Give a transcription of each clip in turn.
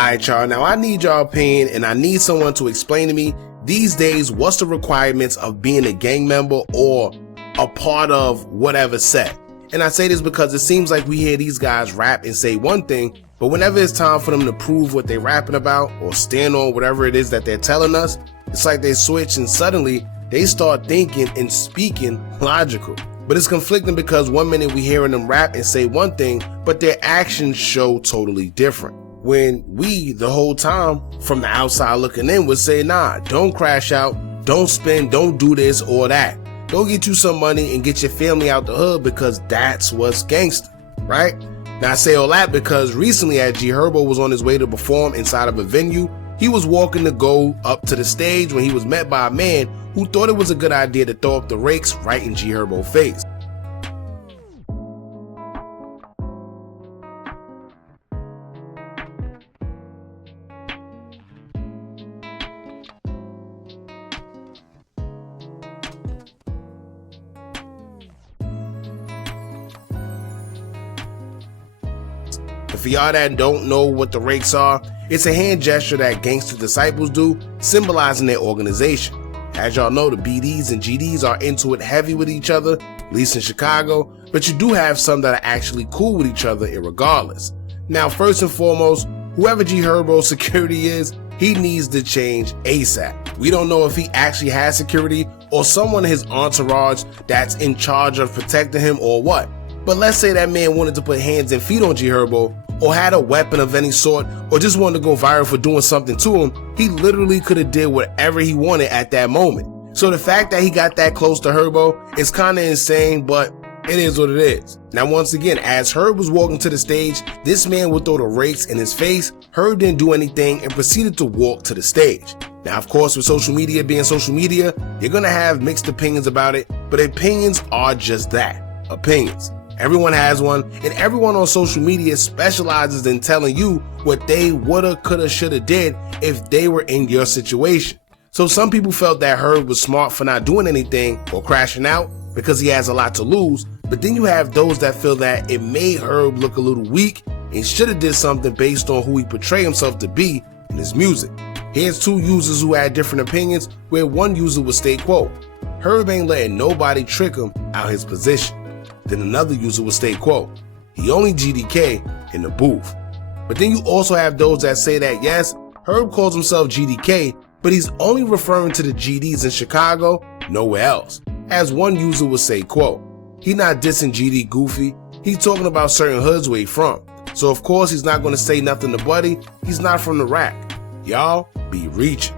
Alright y'all, now I need y'all opinion and I need someone to explain to me these days what's the requirements of being a gang member or a part of whatever set. And I say this because it seems like we hear these guys rap and say one thing, but whenever it's time for them to prove what they're rapping about or stand on whatever it is that they're telling us, it's like they switch and suddenly they start thinking and speaking logical. But it's conflicting because one minute we hearing them rap and say one thing, but their actions show totally different. When we, the whole time, from the outside looking in, would say, nah, don't crash out, don't spend, don't do this or that. Go get you some money and get your family out the hood because that's what's gangster, right? Now I say all that because recently as Herbo was on his way to perform inside of a venue, he was walking to go up to the stage when he was met by a man who thought it was a good idea to throw up the rakes right in Herbo's face. And for y'all that don't know what the rakes are, it's a hand gesture that gangster disciples do, symbolizing their organization. As y'all know, the BDs and GDs are into it heavy with each other, at least in Chicago, but you do have some that are actually cool with each other irregardless. Now, first and foremost, whoever Herbo's security is, he needs to change ASAP. We don't know if he actually has security or someone in his entourage that's in charge of protecting him or what. But let's say that man wanted to put hands and feet on Herbo, or had a weapon of any sort, or just wanted to go viral for doing something to him, he literally could have did whatever he wanted at that moment. So the fact that he got that close to Herbo is kind of insane, but it is what it is. Now once again, as Herb was walking to the stage, this man would throw the rakes in his face. Herb didn't do anything and proceeded to walk to the stage. Now of course, with social media being social media, you're gonna have mixed opinions about it, but opinions are just that, opinions. Everyone has one, and everyone on social media specializes in telling you what they woulda, coulda, shoulda did if they were in your situation. So some people felt that Herb was smart for not doing anything or crashing out because he has a lot to lose, but then you have those that feel that it made Herb look a little weak and shoulda did something based on who he portrayed himself to be in his music. Here's two users who had different opinions, where one user would state, quote, Herb ain't letting nobody trick him out his position. Then another user would state, quote, he only GDK in the booth. But then you also have those that say that yes, Herb calls himself GDK, but he's only referring to the GDs in Chicago, nowhere else. As one user would say, quote, he not dissing GD Goofy, he's talking about certain hoods where he from. So of course he's not going to say nothing to Buddy, he's not from the rack. Y'all be reaching.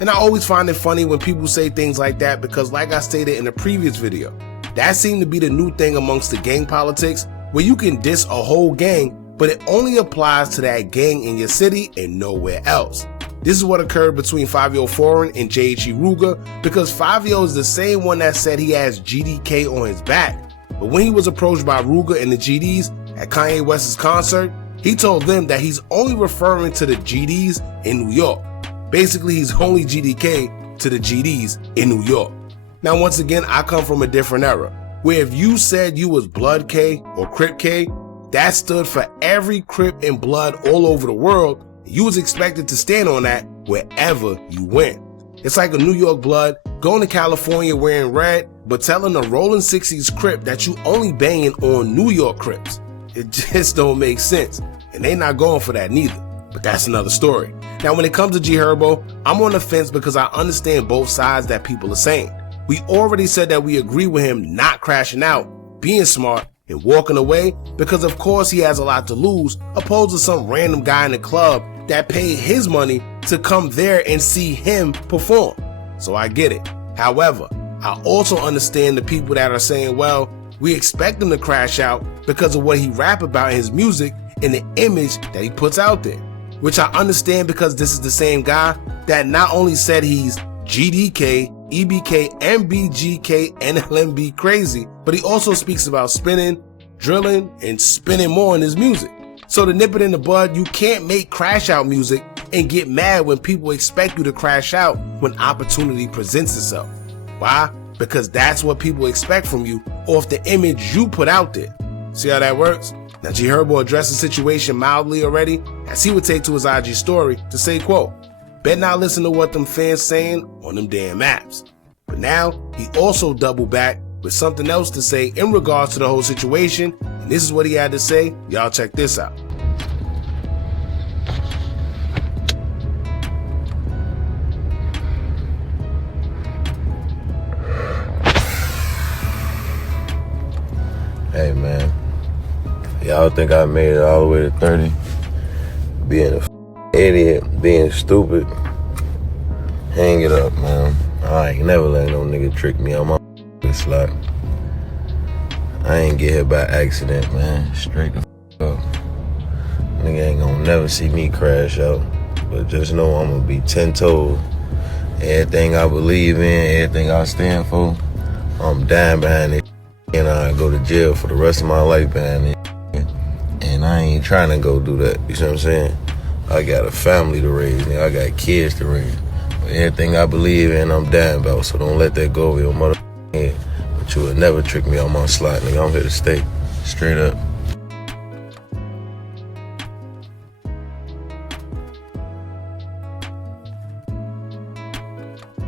And I always find it funny when people say things like that because like I stated in a previous video, that seemed to be the new thing amongst the gang politics, where you can diss a whole gang, but it only applies to that gang in your city and nowhere else. This is what occurred between Fabio Foreign and J.H.E. Ruger, because Fabio is the same one that said he has GDK on his back. But when he was approached by Ruger and the GDs at Kanye West's concert, he told them that he's only referring to the GDs in New York. Basically, he's only GDK to the GDs in New York. Now, once again, I come from a different era, where if you said you was Blood K or Crip K, that stood for every Crip and Blood all over the world. You was expected to stand on that wherever you went. It's like a New York Blood going to California wearing red, but telling a rolling 60s Crip that you only banging on New York Crips. It just don't make sense, and they not going for that neither, but that's another story. Now, when it comes to Herbo, I'm on the fence because I understand both sides that people are saying. We already said that we agree with him not crashing out, being smart, and walking away because of course he has a lot to lose, opposed to some random guy in the club that paid his money to come there and see him perform. So I get it. However, I also understand the people that are saying, well, we expect him to crash out because of what he rap about in his music and the image that he puts out there. Which I understand because this is the same guy that not only said he's GDK, EBK, MBGK, NLMB crazy, but he also speaks about spinning, drilling, and spinning more in his music. So to nip it in the bud, you can't make crash out music and get mad when people expect you to crash out when opportunity presents itself. Why? Because that's what people expect from you off the image you put out there. See how that works? Now, Gherbo addressed the situation mildly already, as he would take to his IG story to say, quote, "Bet not listen to what them fans saying on them damn apps." But now, he also doubled back with something else to say in regards to the whole situation, and this is what he had to say. Y'all check this out. Hey man, y'all think I made it all the way to 30? Being a idiot, being stupid, hang it up, man. I ain't never letting no nigga trick me on my slot. I ain't get here by accident, man. Straight the up. Nigga ain't gonna never see me crash out. But just know I'm gonna be 10 toes. Everything I believe in, everything I stand for, I'm dying behind it. And I go to jail for the rest of my life behind it. And I ain't trying to go do that. You see what I'm saying? I got a family to raise, nigga. I got kids to raise. But everything I believe in, I'm dying about. So don't let that go over your mother head. But you will never trick me on my slot, nigga. I'm here to stay. Straight up.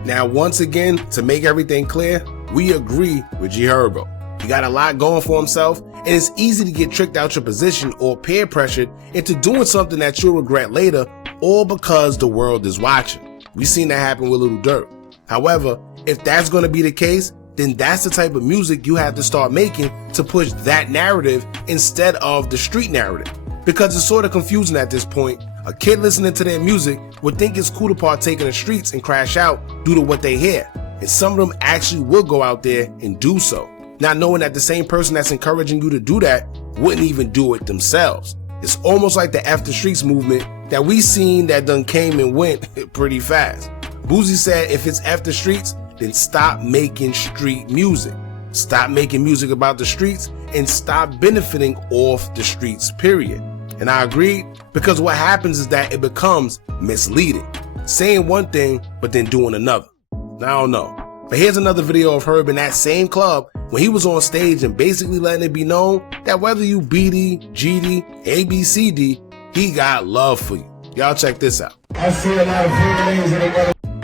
Now, once again, to make everything clear, we agree with Gherbo. He got a lot going for himself, and it's easy to get tricked out your position or peer pressured into doing something that you'll regret later, all because the world is watching. We've seen that happen with Lil Durk. However, if that's going to be the case, then that's the type of music you have to start making to push that narrative instead of the street narrative. Because it's sort of confusing at this point. A kid listening to their music would think it's cool to partake in the streets and crash out due to what they hear. And some of them actually will go out there and do so, not knowing that the same person that's encouraging you to do that wouldn't even do it themselves. It's almost like the F the Streets movement that we seen that done came and went pretty fast. Boozy said if it's F the Streets, then stop making street music. Stop making music about the streets and stop benefiting off the streets, period. And I agreed, because what happens is that it becomes misleading. Saying one thing, but then doing another. I don't know. But here's another video of Herb in that same club when he was on stage and basically letting it be known that whether you BD, GD, ABCD, he got love for you. Y'all check this out. I see a lot of niggas in the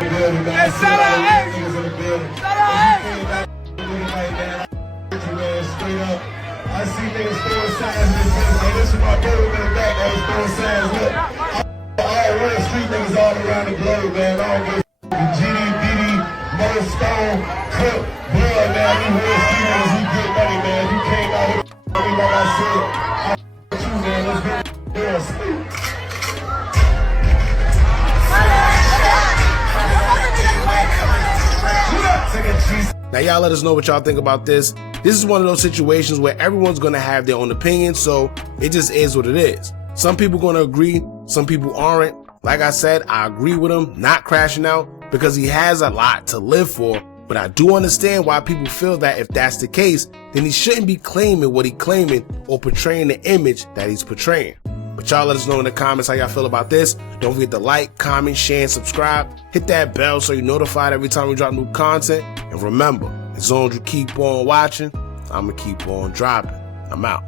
building, man. I see a lot of niggas in the building. Straight up. I see niggas throwing signs in the building. Hey, this is my brother in the back that was throwing signs. Look, all real street niggas all around the globe, man. I don't give a GD, BD, Mother Stone, Cook, Blood, man. You real street niggas, you get money, man. You came out here, like I said. I you, man. Let's get real street. Now y'all let us know what y'all think about this. This is one of those situations where everyone's gonna have their own opinion, so it just is what it is. Some people gonna agree, some people aren't. Like I said, I agree with him not crashing out because he has a lot to live for, but I do understand why people feel that if that's the case, then he shouldn't be claiming what he's claiming or portraying the image that he's portraying. But y'all let us know in the comments how y'all feel about this. Don't forget to like, comment, share, and subscribe. Hit that bell so you're notified every time we drop new content. And remember, as long as you keep on watching, I'm going to keep on dropping. I'm out.